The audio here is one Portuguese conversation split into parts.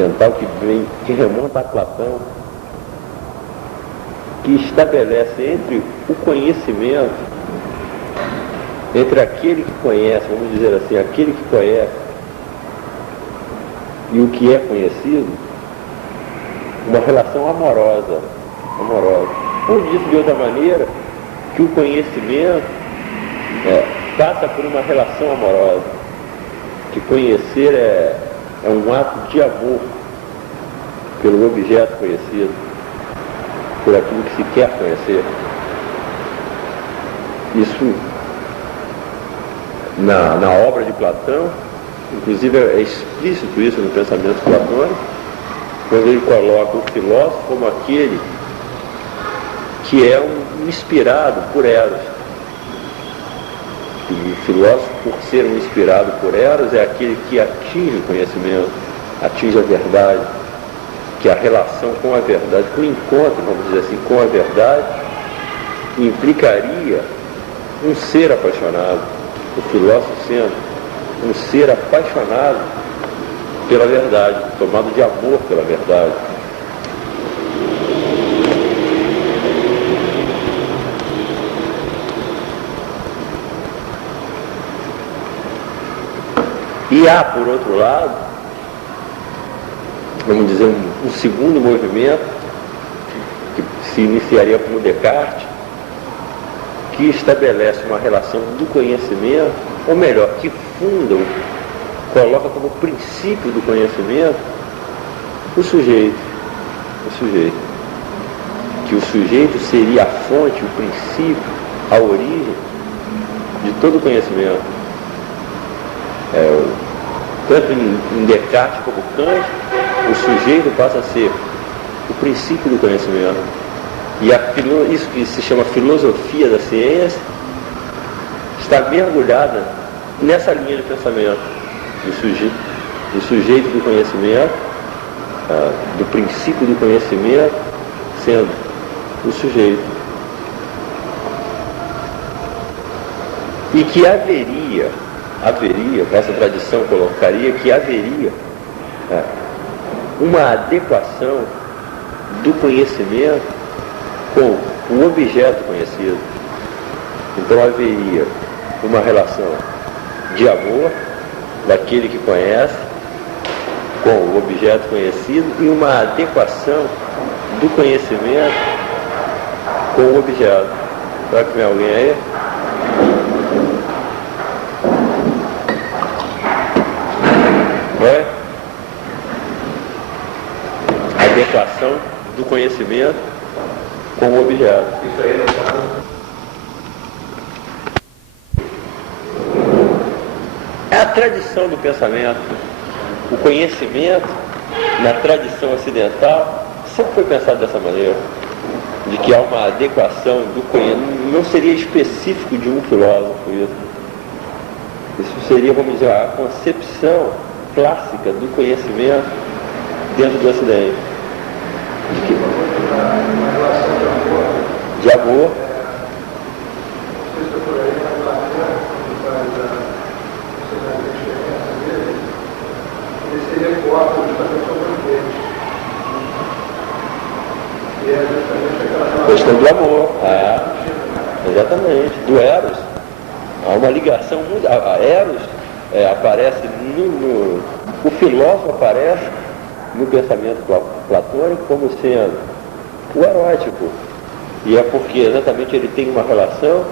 ocidental que remonta a Platão, que estabelece entre o conhecimento, entre aquele que conhece, vamos dizer assim, aquele que conhece e o que é conhecido, uma relação amorosa. Ou dito de outra maneira, que o conhecimento passa por uma relação amorosa, que conhecer é um ato de amor pelo objeto conhecido, por aquilo que se quer conhecer. Isso, na obra de Platão, inclusive é explícito isso no pensamento platônico, quando ele coloca o filósofo como aquele que é um inspirado por Eros. E o filósofo, por ser um inspirado por Eros, é aquele que atinge o conhecimento, atinge a verdade, que a relação com a verdade, que o encontro, vamos dizer assim, com a verdade, implicaria um ser apaixonado. O filósofo sendo um ser apaixonado pela verdade, tomado de amor pela verdade. E há, por outro lado, vamos dizer, um segundo movimento, que se iniciaria como Descartes, que estabelece uma relação do conhecimento, ou melhor, que funda, coloca como princípio do conhecimento o sujeito. Que o sujeito seria a fonte, o princípio, a origem de todo o conhecimento. Tanto em Descartes como Kant, o sujeito passa a ser o princípio do conhecimento. E isso que se chama filosofia da ciência está mergulhada nessa linha de pensamento do sujeito do conhecimento, do princípio do conhecimento sendo o sujeito. E que haveria, essa tradição colocaria que haveria uma adequação do conhecimento com o objeto conhecido. Então haveria uma relação de amor daquele que conhece com o objeto conhecido e uma adequação do conhecimento com o objeto. Será que tem alguém aí? Adequação do conhecimento com o objeto. Isso aí é a tradição do pensamento. O conhecimento, na tradição ocidental, sempre foi pensado dessa maneira, de que há uma adequação do conhecimento. Não seria específico de um filósofo isso. Isso seria, vamos dizer, a concepção clássica do conhecimento dentro do Ocidente. De amor. Questão do amor. Exatamente. Do Eros. Há uma ligação muito. A Eros aparece o filósofo aparece no pensamento platônico como sendo o erótico. E é porque exatamente ele tem uma relação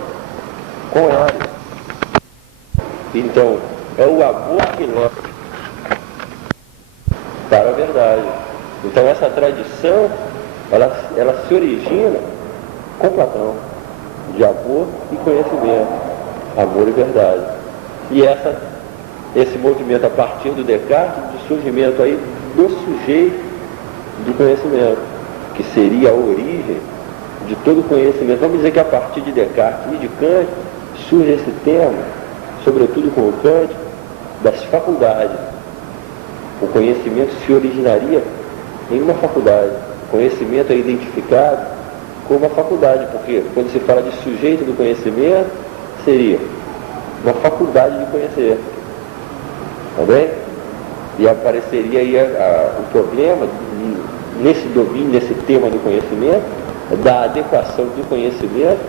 com Eros. Então, é o amor que leva para a verdade. Então, essa tradição, ela se origina com Platão, de amor e conhecimento, amor e verdade. E esse movimento, a partir do Descartes, do surgimento aí do sujeito do conhecimento, que seria a origem de todo conhecimento. Vamos dizer que a partir de Descartes e de Kant surge esse termo, sobretudo com o Kant, das faculdades. O conhecimento se originaria em uma faculdade. O conhecimento é identificado como uma faculdade, porque quando se fala de sujeito do conhecimento, seria uma faculdade de conhecer. Tá bem? E apareceria aí o problema nesse domínio, nesse tema do conhecimento, da adequação do conhecimento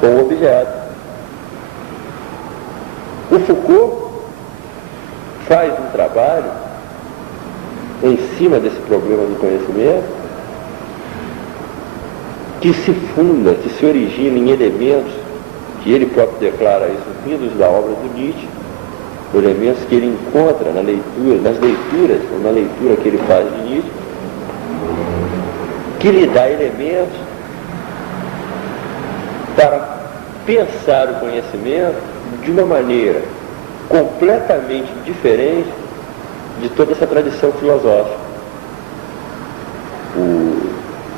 com o objeto. O Foucault faz um trabalho em cima desse problema do conhecimento que se funda, que se origina em elementos que ele próprio declara isso, vindos da obra do Nietzsche, elementos que ele encontra nas leituras, ou na leitura que ele faz de Nietzsche, que lhe dá elementos para pensar o conhecimento de uma maneira completamente diferente de toda essa tradição filosófica.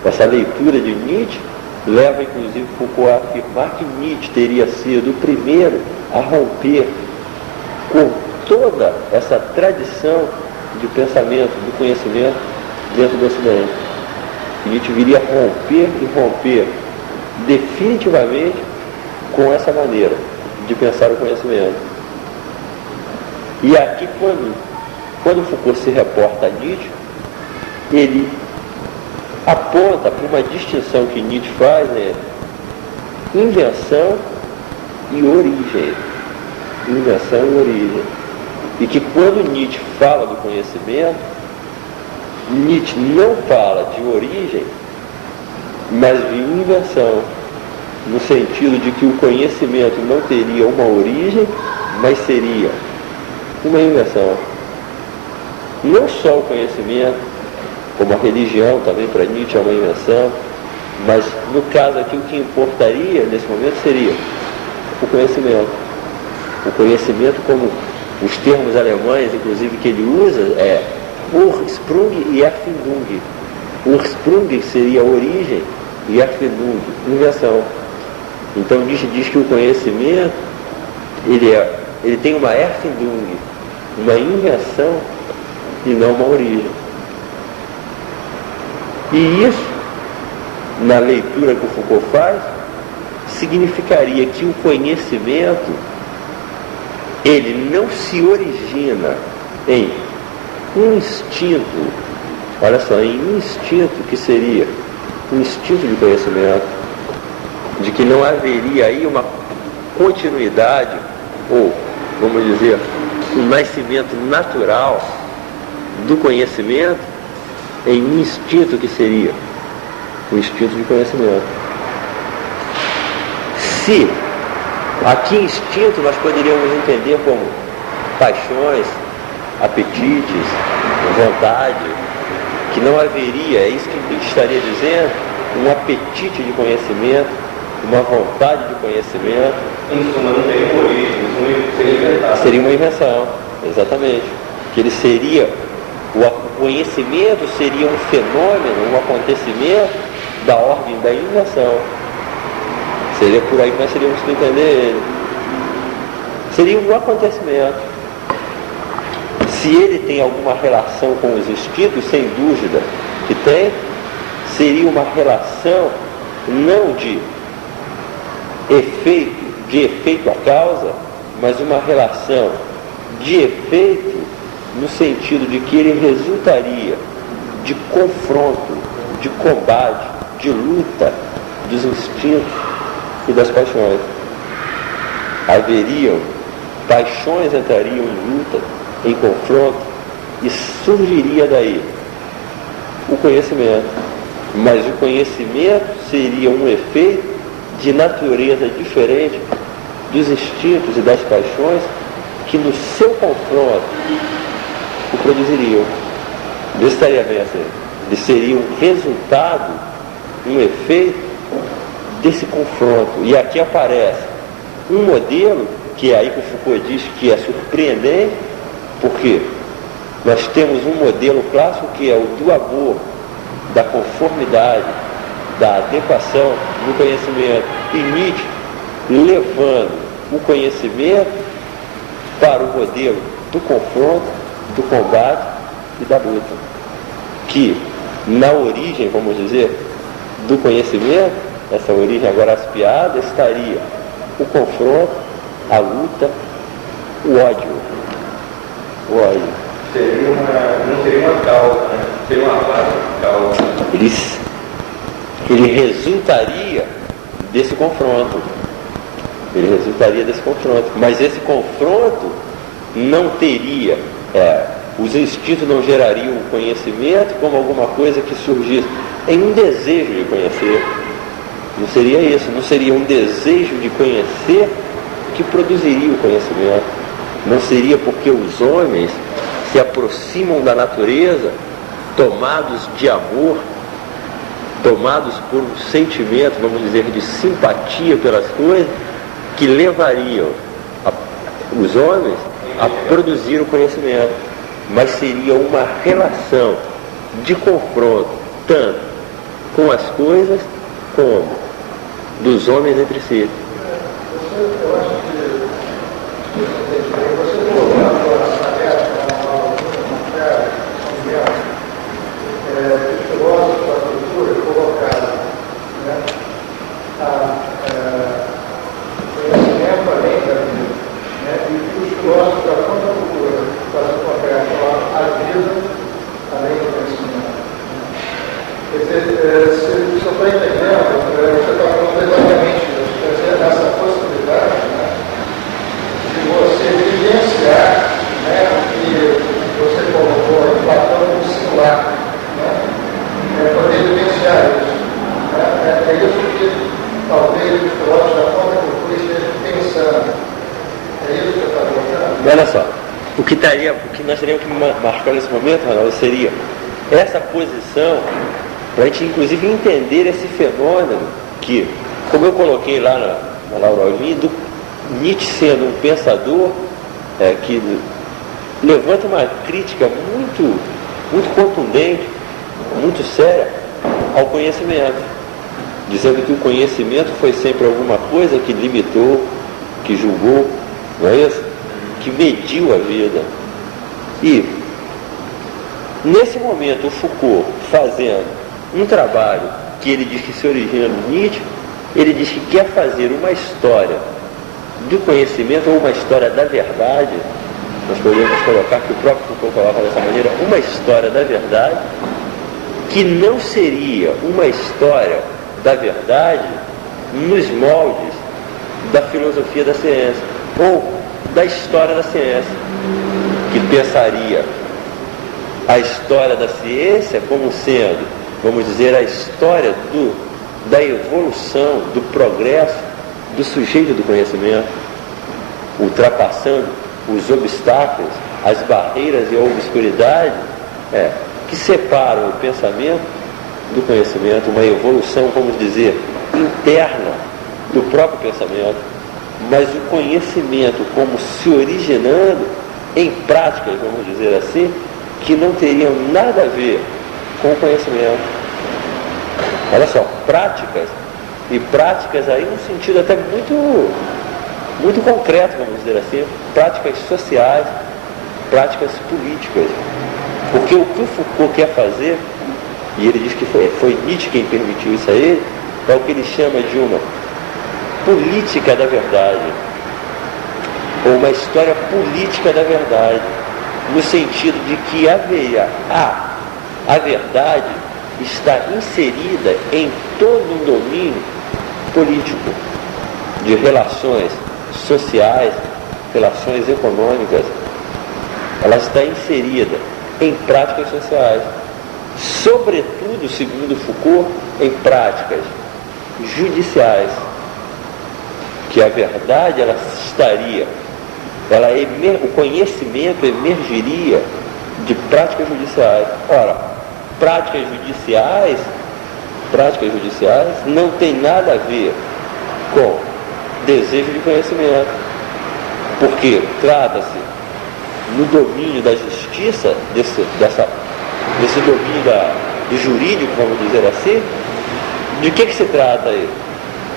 Essa leitura de Nietzsche leva inclusive Foucault a afirmar que Nietzsche teria sido o primeiro a romper com toda essa tradição de pensamento, do conhecimento dentro do Ocidente. Nietzsche viria a romper definitivamente com essa maneira de pensar o conhecimento. E aqui, quando Foucault se reporta a Nietzsche, ele aponta para uma distinção que Nietzsche faz, né? Invenção e origem. Invenção e origem. E que quando Nietzsche fala do conhecimento, Nietzsche não fala de origem, mas de invenção, no sentido de que o conhecimento não teria uma origem, mas seria uma invenção. Não só o conhecimento, como a religião também para Nietzsche é uma invenção, mas no caso aqui o que importaria nesse momento seria o conhecimento. O conhecimento, como os termos alemães, inclusive, que ele usa, é Ursprung e Erfindung. Ursprung seria a origem e Erfindung, invenção. Então Nietzsche diz que o conhecimento, ele tem uma Erfindung, uma invenção e não uma origem. E isso, na leitura que o Foucault faz, significaria que o conhecimento, ele não se origina em um instinto, olha só, em um instinto que seria um instinto de conhecimento, de que não haveria aí uma continuidade, ou, vamos dizer, um nascimento natural do conhecimento em um instinto que seria o instinto de conhecimento. Se aqui instinto nós poderíamos entender como paixões, apetites, vontade, que não haveria, é isso que Nietzsche estaria dizendo, um apetite de conhecimento, uma vontade de conhecimento. Isso não teria origem, seria uma invenção, exatamente. Que ele seria, o conhecimento seria um fenômeno, um acontecimento da ordem da invenção. Seria por aí que nós teríamos que entender ele. Seria um acontecimento. Se ele tem alguma relação com os instintos, sem dúvida que tem, seria uma relação não de efeito a causa, mas uma relação de efeito no sentido de que ele resultaria de confronto, de combate, de luta dos instintos e das paixões. Paixões entrariam em luta, em confronto, e surgiria daí o conhecimento. Mas o conhecimento seria um efeito de natureza diferente dos instintos e das paixões que no seu confronto o produziriam. Não estaria bem assim. Ele seria um resultado, um efeito desse confronto. E aqui aparece um modelo que é aí que o Foucault diz que é surpreendente, porque nós temos um modelo clássico que é o do amor, da conformidade, da adequação do conhecimento. E Nietzsche levando o conhecimento para o modelo do confronto, do combate e da luta. Que na origem, vamos dizer, do conhecimento, essa origem agora aspiada, estaria o confronto, a luta, o ódio. O ódio. não seria uma causa, né? Seria uma base causa. Ele resultaria desse confronto. Mas esse confronto não teria, os instintos não gerariam o conhecimento como alguma coisa que surgisse em um desejo de conhecer. Não seria isso, não seria um desejo de conhecer que produziria o conhecimento. Não seria porque os homens se aproximam da natureza tomados de amor, tomados por um sentimento, vamos dizer, de simpatia pelas coisas, que levariam os homens a produzir o conhecimento. Mas seria uma relação de confronto, tanto com as coisas como dos homens entre si. Eu acho que você colocou a tarefa, os filósofos da cultura colocaram, né, conhecimento além da vida, né, e os filósofos da cultura fazem o contrário, a vida além do conhecimento. Quer dizer, se eu estou entendendo, você está falando exatamente isso, quer dizer, essa possibilidade, né, de você vivenciar, né, o que você colocou em Platão como singular, né, poder vivenciar isso. Né, é isso que talvez os filósofos da cultura estejam pensando. É isso que você está colocando? Olha só, o que nós teríamos que marcar nesse momento, Ronaldo, seria essa posição para a gente, inclusive, entender esse fenômeno que, como eu coloquei lá na Laura Aulinha, do Nietzsche sendo um pensador que levanta uma crítica muito, muito contundente, muito séria ao conhecimento, dizendo que o conhecimento foi sempre alguma coisa que limitou, que julgou, não é isso? Que mediu a vida. E, nesse momento, o Foucault fazendo um trabalho que ele diz que se origina no Nietzsche, ele diz que quer fazer uma história do conhecimento, ou uma história da verdade. Nós podemos colocar, que o próprio Foucault coloca dessa maneira, uma história da verdade, que não seria uma história da verdade nos moldes da filosofia da ciência, ou da história da ciência, que pensaria a história da ciência como sendo, vamos dizer, a história da evolução, do progresso do sujeito do conhecimento, ultrapassando os obstáculos, as barreiras e a obscuridade que separam o pensamento do conhecimento, uma evolução, vamos dizer, interna do próprio pensamento, mas o conhecimento como se originando em práticas, vamos dizer assim, que não teriam nada a ver com o conhecimento. Olha só, práticas, e práticas aí num sentido até muito, muito concreto, vamos dizer assim, práticas sociais, práticas políticas. Porque o que o Foucault quer fazer, e ele diz que foi Nietzsche quem permitiu isso a ele, é o que ele chama de uma política da verdade, ou uma história política da verdade, no sentido de que a verdade está inserida em todo um domínio político, de relações sociais, relações econômicas. Ela está inserida em práticas sociais, sobretudo, segundo Foucault, em práticas judiciais, que a verdade o conhecimento emergiria de práticas judiciais. Ora, práticas judiciais não tem nada a ver com desejo de conhecimento, porque trata-se, no domínio da justiça, desse domínio do jurídico, vamos dizer assim, de que se trata aí?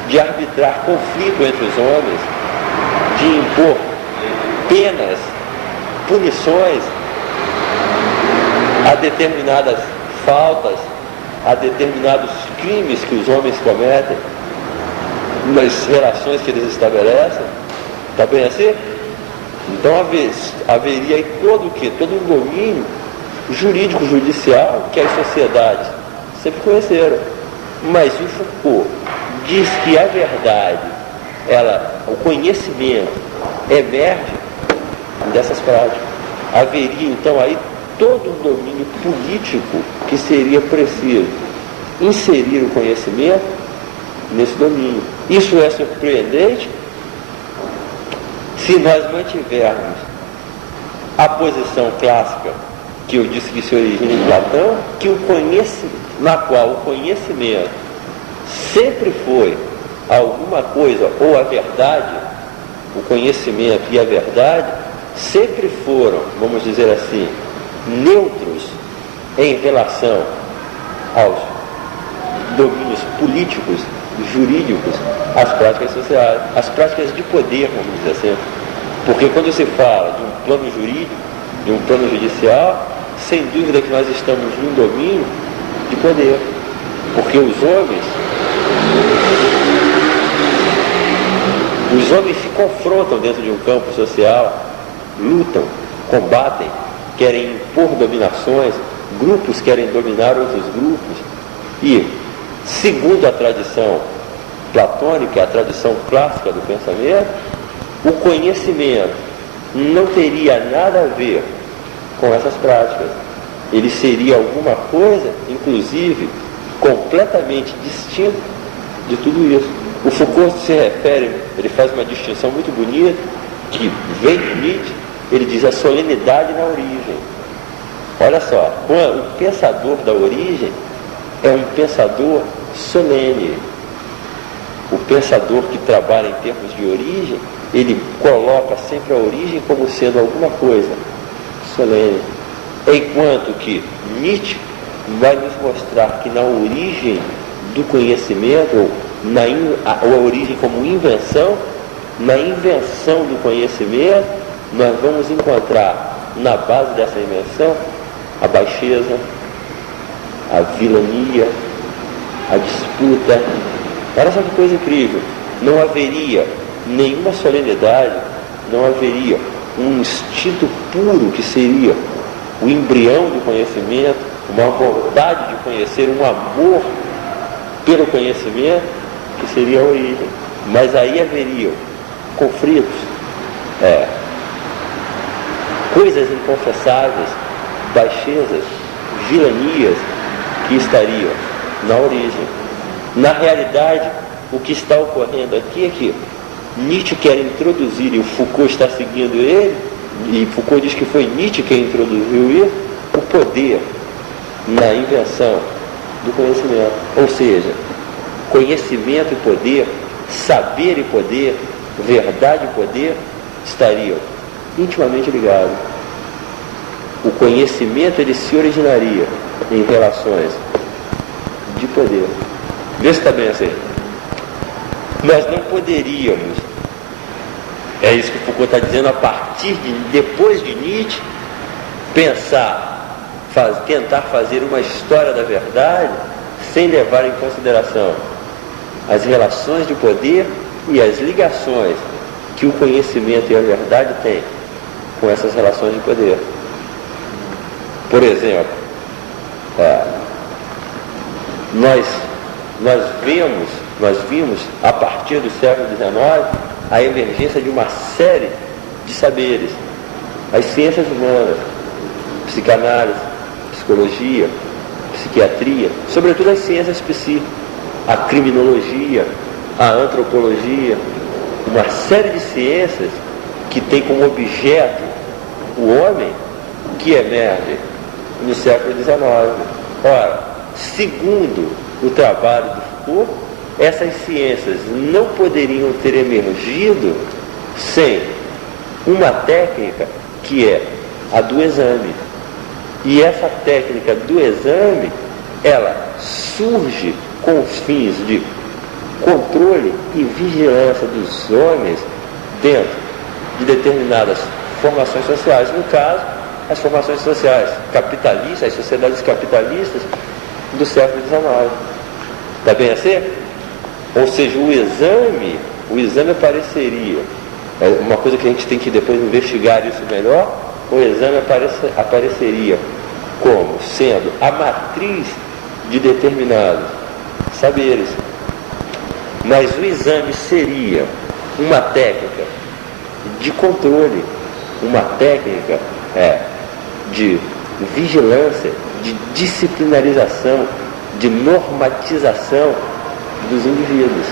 De arbitrar conflito entre os homens, de impor penas, punições a determinadas faltas, a determinados crimes que os homens cometem nas relações que eles estabelecem. Está bem assim? Então haveria aí todo o quê? Todo um domínio jurídico, judicial, que as sociedades sempre conheceram. Mas o Foucault diz que a verdade, o conhecimento, emerge dessas práticas. Haveria então aí todo um domínio político que seria preciso inserir o conhecimento nesse domínio. Isso é surpreendente se nós mantivermos a posição clássica que eu disse que se origina em Platão, na qual o conhecimento sempre foi alguma coisa, ou a verdade, o conhecimento e a verdade sempre foram, vamos dizer assim, neutros em relação aos domínios políticos, jurídicos, às práticas sociais, às práticas de poder, vamos dizer assim. Porque quando se fala de um plano jurídico, de um plano judicial, sem dúvida que nós estamos num domínio de poder. Porque os homens se confrontam dentro de um campo social, lutam, combatem, querem impor dominações, grupos querem dominar outros grupos. E, segundo a tradição platônica, a tradição clássica do pensamento, o conhecimento não teria nada a ver com essas práticas. Ele seria alguma coisa, inclusive, completamente distinta de tudo isso. O Foucault se refere, ele faz uma distinção muito bonita, que vem de Nietzsche, ele diz a solenidade na origem. Olha só, o pensador da origem é um pensador solene. O pensador que trabalha em termos de origem, ele coloca sempre a origem como sendo alguma coisa solene. Enquanto que Nietzsche vai nos mostrar que na origem do conhecimento, ou a origem como invenção, na invenção do conhecimento, nós vamos encontrar na base dessa invenção a baixeza, a vilania, a disputa. Olha só que coisa incrível. Não haveria nenhuma solenidade, não haveria um instinto puro que seria o embrião do conhecimento, uma vontade de conhecer, um amor pelo conhecimento, que seria a origem. Mas aí haveriam conflitos, coisas inconfessáveis, baixezas, vilanias que estariam na origem. Na realidade, o que está ocorrendo aqui é que Nietzsche quer introduzir, e o Foucault está seguindo ele, e Foucault diz que foi Nietzsche quem introduziu isso, o poder na invenção do conhecimento. Ou seja, conhecimento e poder, saber e poder, verdade e poder estariam intimamente ligados. O conhecimento, ele se originaria em relações de poder. Vê se está bem assim. Nós não poderíamos, é isso que Foucault está dizendo, a partir de, depois de Nietzsche, tentar fazer uma história da verdade sem levar em consideração as relações de poder e as ligações que o conhecimento e a verdade têm com essas relações de poder. Por exemplo, nós vimos, a partir do século XIX, a emergência de uma série de saberes. As ciências humanas, psicanálise, psicologia, psiquiatria, sobretudo as ciências psíquicas, a criminologia, a antropologia, uma série de ciências que tem como objeto o homem, que emerge no século XIX. Ora, segundo o trabalho do Foucault, essas ciências não poderiam ter emergido sem uma técnica que é a do exame. E essa técnica do exame, ela surge com os fins de controle e vigilância dos homens dentro de determinadas formações sociais. No caso, as formações sociais capitalistas, as sociedades capitalistas do século XIX. Está bem assim? Ou seja, o exame apareceria é uma coisa que a gente tem que depois investigar isso melhor, o exame apareceria como sendo a matriz de determinados saberes. Mas o exame seria uma técnica de controle, uma técnica de vigilância, de disciplinarização, de normatização dos indivíduos.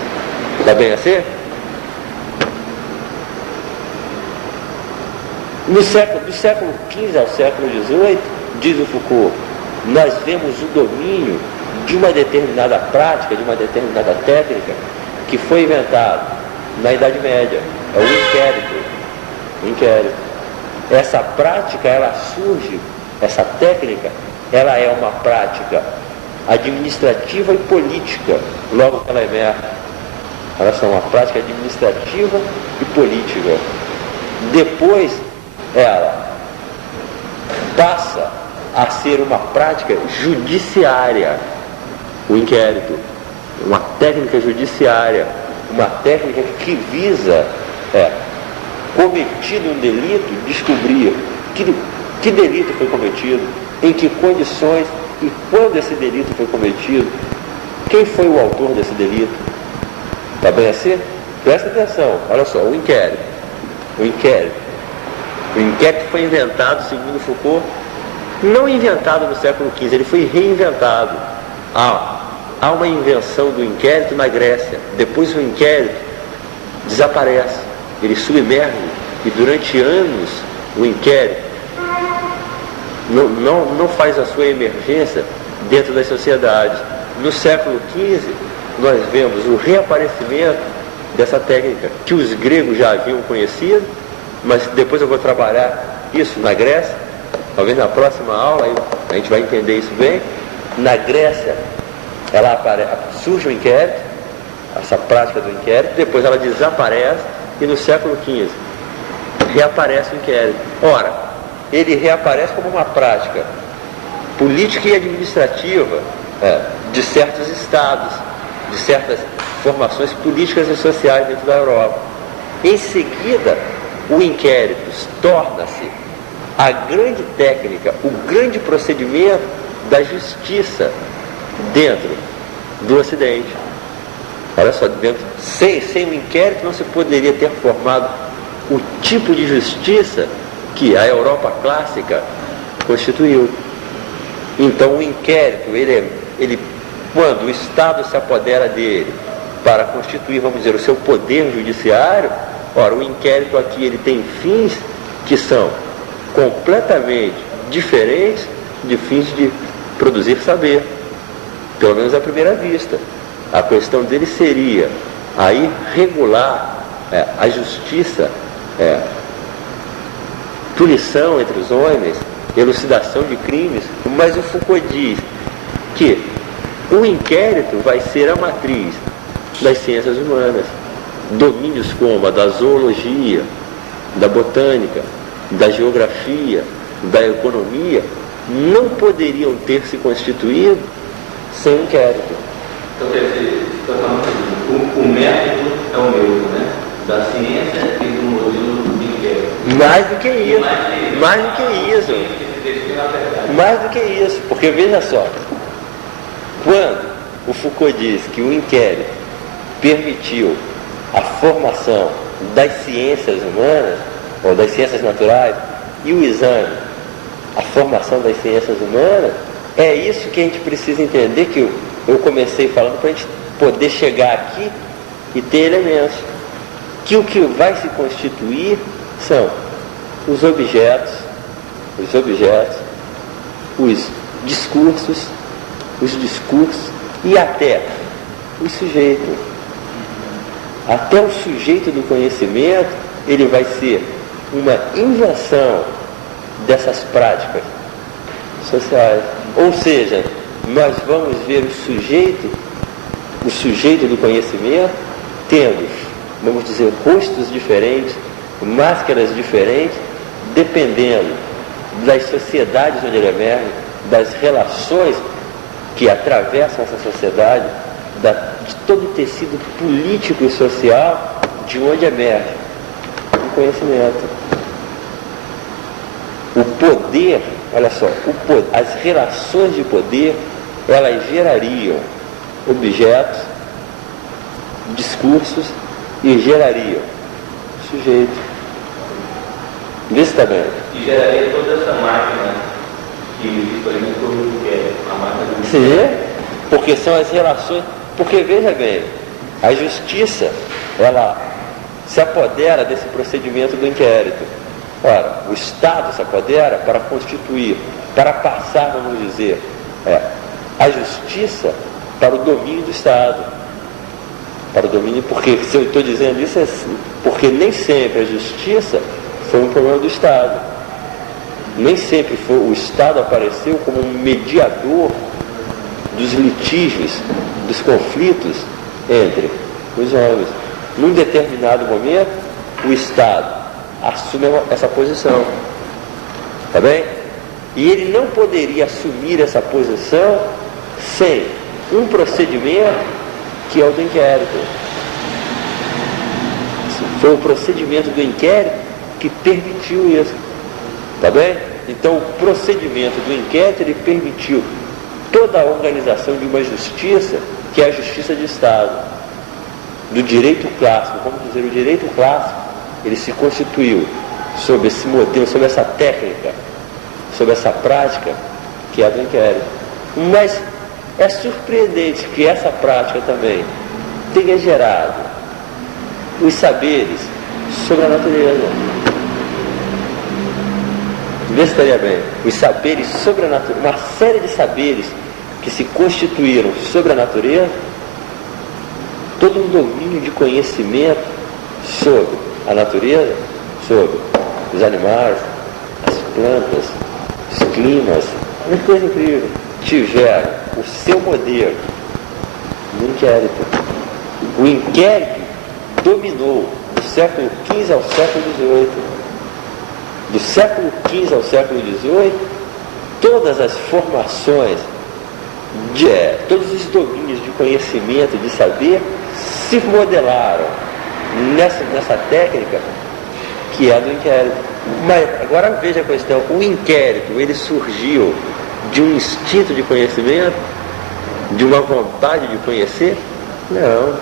Está bem assim? Do século XV ao século XVIII, diz o Foucault, nós vemos o domínio de uma determinada prática, de uma determinada técnica que foi inventado na Idade Média. É o inquérito. O inquérito. Essa prática, ela surge, essa técnica, ela é uma prática administrativa e política, logo que ela emerge. Elas são uma prática administrativa e política. Depois, ela passa a ser uma prática judiciária, o inquérito, uma técnica judiciária, uma técnica que visa, cometido um delito, descobrir que delito foi cometido, em que condições e quando esse delito foi cometido, quem foi o autor desse delito. Está bem assim? Presta atenção, olha só, o inquérito. O inquérito foi inventado, segundo Foucault, não inventado no século XV, ele foi reinventado. Há uma invenção do inquérito na Grécia. Depois o inquérito desaparece, ele submerge, e durante anos o inquérito não faz a sua emergência dentro das sociedades. No século XV, nós vemos o reaparecimento dessa técnica que os gregos já haviam conhecido, mas depois eu vou trabalhar isso na Grécia, talvez na próxima aula a gente vai entender isso bem. Na Grécia, surge o inquérito, essa prática do inquérito, depois ela desaparece e no século XV reaparece o inquérito. Ora, ele reaparece como uma prática política e administrativa de certos estados, de certas formações políticas e sociais dentro da Europa. Em seguida, o inquérito torna-se a grande técnica, o grande procedimento da justiça dentro do Ocidente. Olha só, sem o inquérito não se poderia ter formado o tipo de justiça que a Europa clássica constituiu. Então o inquérito, ele quando o Estado se apodera dele para constituir, vamos dizer, o seu poder judiciário, ora, o inquérito aqui ele tem fins que são completamente diferentes de fins de produzir saber, pelo menos à primeira vista. A questão dele seria aí regular a justiça, punição entre os homens, elucidação de crimes, mas o Foucault diz que o inquérito vai ser a matriz das ciências humanas. Domínios como a da zoologia, da botânica, da geografia, da economia, não poderiam ter se constituído sem o inquérito. Então, quer dizer, o método é o mesmo, né? Da ciência e do modelo do inquérito. Mais do que isso. Mais do que isso. Porque veja só, quando o Foucault diz que o inquérito permitiu a formação das ciências humanas, ou das ciências naturais, e o exame, a formação das ciências humanas, é isso que a gente precisa entender, que eu comecei falando, para a gente poder chegar aqui e ter elementos. Que o que vai se constituir são os objetos, os discursos e até o sujeito. Até o sujeito do conhecimento, ele vai ser uma invenção dessas práticas sociais. Ou seja, nós vamos ver o sujeito do conhecimento tendo, vamos dizer, rostos diferentes, máscaras diferentes, dependendo das sociedades onde ele emerge, das relações que atravessam essa sociedade, de todo o tecido político e social de onde emerge. conhecimento. O poder, olha só, as relações de poder, elas gerariam objetos, discursos e gerariam sujeito. Vê se está bem. E geraria toda essa máquina que existe, por exemplo, que é a máquina do... Sim, porque são as relações. Porque veja bem, a justiça, ela se apodera desse procedimento do inquérito. Ora, o Estado se apodera para constituir, para passar, vamos dizer, a justiça para o domínio do Estado. Para o domínio, porque se eu estou dizendo isso é porque nem sempre a justiça foi um problema do Estado. Nem sempre o Estado apareceu como um mediador dos litígios, dos conflitos entre os homens. Num determinado momento, o Estado assume essa posição. Tá bem? E ele não poderia assumir essa posição sem um procedimento que é o do inquérito. Foi o procedimento do inquérito que permitiu isso. Tá bem? Então, o procedimento do inquérito, ele permitiu toda a organização de uma justiça, que é a justiça de Estado. Do direito clássico, vamos dizer, o direito clássico, ele se constituiu sobre esse modelo, sobre essa técnica, sobre essa prática, que é a do inquérito. Mas é surpreendente que essa prática também tenha gerado os saberes sobre a natureza. Vê se estaria bem. Os saberes sobre a natureza, uma série de saberes que se constituíram sobre a natureza, todo um domínio de conhecimento sobre a natureza, sobre os animais, as plantas, os climas, uma coisa incrível, tiveram o seu modelo no inquérito. O inquérito dominou do século XV ao século XVIII. Do século XV ao século XVIII, todas as formações, todos os domínios de conhecimento, de saber, se modelaram nessa técnica que é a do inquérito. Mas agora veja a questão, o inquérito, ele surgiu de um instinto de conhecimento, de uma vontade de conhecer? Não.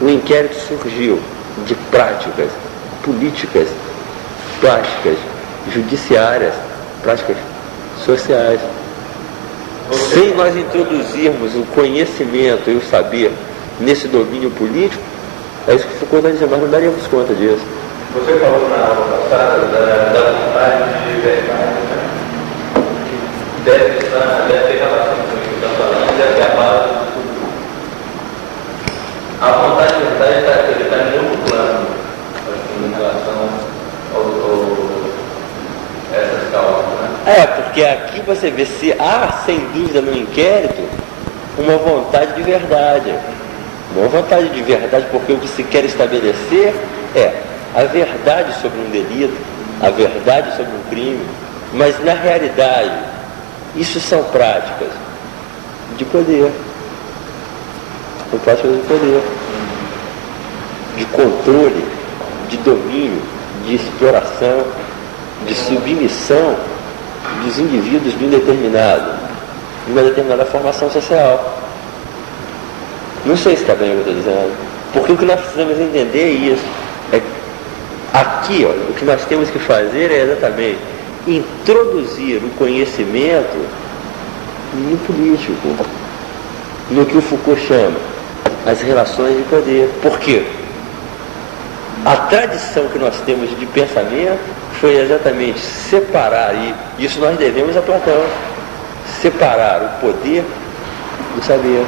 O inquérito surgiu de práticas políticas, práticas judiciárias, práticas sociais. Sem nós introduzirmos o conhecimento e o saber nesse domínio político, é isso que Foucault está dizendo, nós não daríamos conta disso. Você falou na aula passada da vontade de verdade, né? Deve ter relação com o que está falando, deve ter a base do futuro. A vontade de verdade está em outro plano, em relação a essas causas, né? Porque aqui você vê se há, sem dúvida, no inquérito, uma vontade de verdade. Uma vontade de verdade, porque o que se quer estabelecer é a verdade sobre um delito, a verdade sobre um crime, mas na realidade, isso são práticas de poder. São práticas de poder, de controle, de domínio, de exploração, de submissão dos indivíduos de uma determinada formação social. Não sei se está bem o que eu estou dizendo, porque o que nós precisamos entender é isso. Aqui, olha, o que nós temos que fazer é exatamente introduzir o conhecimento no político, no que o Foucault chama as relações de poder. Por quê? A tradição que nós temos de pensamento foi exatamente separar, e isso nós devemos a Platão, separar o poder do saber.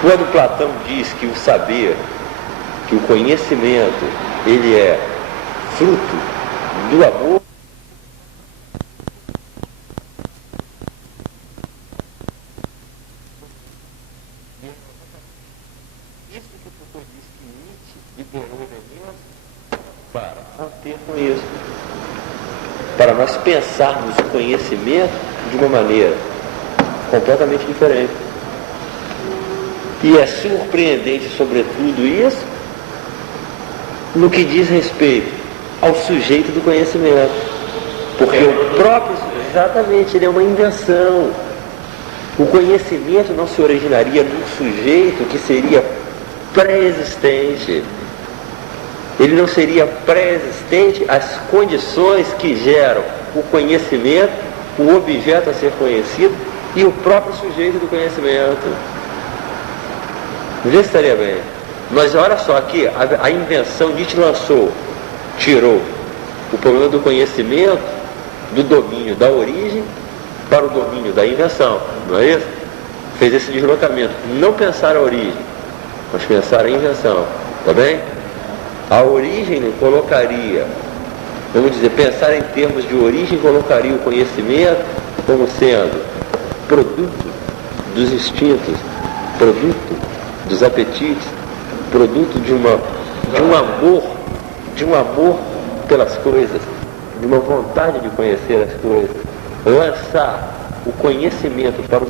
Quando Platão diz que o saber, que o conhecimento, ele é fruto do amor, isso que o Foucault diz que Nietzsche liberou elementos para manter com isso, para nós pensarmos o conhecimento de uma maneira completamente diferente. E é surpreendente, sobretudo, isso, no que diz respeito ao sujeito do conhecimento. Porque o próprio, exatamente, ele é uma invenção. O conhecimento não se originaria num sujeito que seria pré-existente. Ele não seria pré-existente às condições que geram o conhecimento, o objeto a ser conhecido e o próprio sujeito do conhecimento. Vê se estaria bem. Mas olha só aqui, a invenção Nietzsche lançou, tirou o problema do conhecimento do domínio da origem para o domínio da invenção, não é isso? Fez esse deslocamento. Não pensar a origem, mas pensar a invenção, tá bem? A origem colocaria, vamos dizer, pensar em termos de origem colocaria o conhecimento como sendo produto dos instintos, produto dos apetites, produto de um amor pelas coisas, de uma vontade de conhecer as coisas. Lançar o conhecimento para o